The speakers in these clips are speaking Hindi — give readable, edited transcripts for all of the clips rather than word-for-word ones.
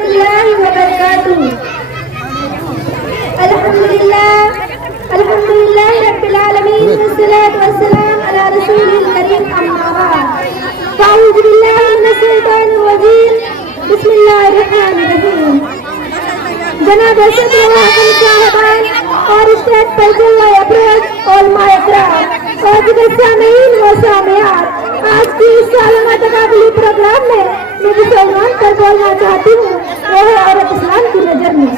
रहमतुल्लाहि व बरकातुहू। अल्हम्दुलिल्लाह रब्बिल आलमीन वस्सलातु वस्सलाम अला रसूलिल करीम अम्मा बाद। अऊज़ु बिल्लाहि मिनश शैतानिर रजीम। बिस्मिल्लाहिर रहमानिर रहीम। जनाब असद साहबान और स्टेट पल्टन अप्रोच और मायकराम और सामीन व सामियात, आज की इस सालाना तकाबुली प्रोग्राम में मैं जिस उन्वान पर बोलना चाहती हूँ वो है औरत इस्लाम की नजर में।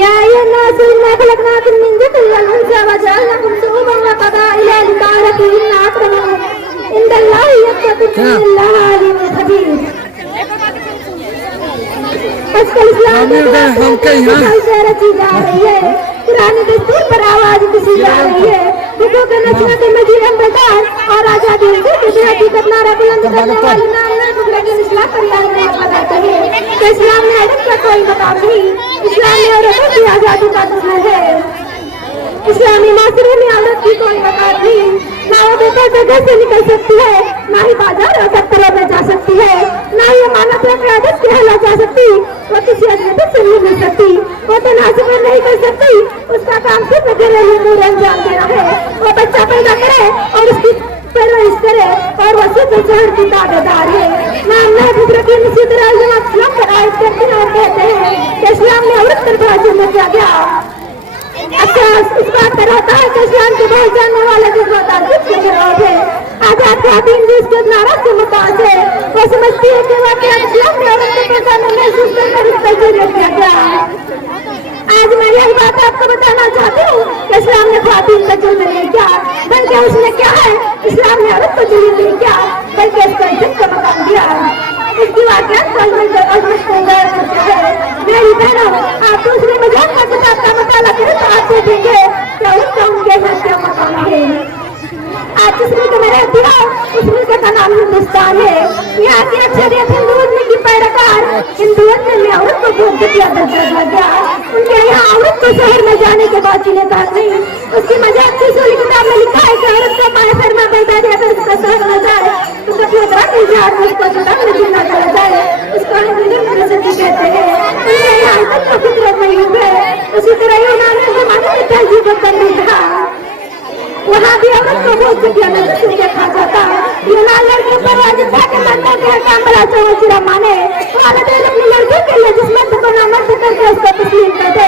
या अय्युहन्नास इन्ना खलक़नाकुम मिन ज़करिन व उन्सा व जअलनाकुम शुऊबन व क़बाइला लितअराफ़ू इन्ना अक्रमकुम इंदल्लाहि अत्क़ाकुम इन्नल्लाहा अलीमुन ख़बीर। आजकल इस्लाम के रची जा रही है, पुराने दस्तूर पर आवाज किसी जा रही है, दुखों के नचना के मजीद अम्बरदार और आजादी हकीकत नारा बुलंद करने वाली लेकिन इस्लाम पर याद नहीं बताते हैं तो इस्लाम ने अदब का कोई मकाम नहीं। इस्लाम में औरतों की आजादी का दुश्मन है। इस्लामी माशरे में औरत की कोई मकाम नहीं। ना वो बेटा जगह से निकल सकती है, ना ही बाजार और दफ्तरों में जा सकती है, ना ही अमानत या क़यादत कहला जा सकती। वो किसी अजनबी से नहीं मिल सकती, वो तनाज़ुब नहीं कर सकती। उसका काम सिर्फ घरेलू अमूर अंजाम देना है। वो बच्चा पैदा करे और उसकी परवरिश करे और वो सिर्फ शहर की ताबेदार है। नाम इस्लाम पर आयत करते हैं और कहते हैं कि इस्लाम ने औरत पर बाजू में क्या गया। अच्छा इस बात पर होता है कि इस्लाम के बहुत जानने वाले जज्बात के विरोध है। आजाद खातून जिसके नारा से मुताज है वो समझती है कि वाकई इस्लाम ने औरत को पहचानने महसूस कर इस पर जरूरत किया गया। आज मैं यही बात आपको बताना चाहती हूँ कि इस्लाम ने खातून का जुल्म नहीं किया, बल्कि उसने क्या है, इस्लाम ने औरत को जुल्म नहीं किया बल्कि उसको इज्जत का मकाम दिया। इसकी वाक़यात मेरी बहनों, आप दूसरे मज़हब का किताब का मुताला करें तो आप देखेंगे कि उसका उनके घर क्या मकाम है। आज जिस मुल्क में रहती हो उस मुल्क का नाम हिंदुस्तान है। यहाँ की अक्सरियत हिंदुज़्म की पैरकार हिंदुज़्म में औरत को भूख किया दर्जा दिया गया। उनके यहाँ औरत को शहर में जाने के बाद जीने का नहीं। उसकी मज़हब की सूली किताब में लिखा है कि औरत का माया घर में बैठा जाए अगर उसका शहर में जाए तो कभी उतरा नहीं जाए, उसको जुटान में जीना चला जाए। उसको कहते हैं उनके यहाँ तक तो फितरत नहीं हुए। उसी तरह यूनान के ज़माने में तहजीब बंदी था, वहाँ भी औरत को बहुत चुटिया नजर देखा जाता। यूनान लड़कियों पर वाजिब था कि मर्दों के काम बड़ा चौचिरा माने। औरत अपनी लड़कियों के लिए जिस मर्द को ना मर्द करके उसको तस्लीम कर दे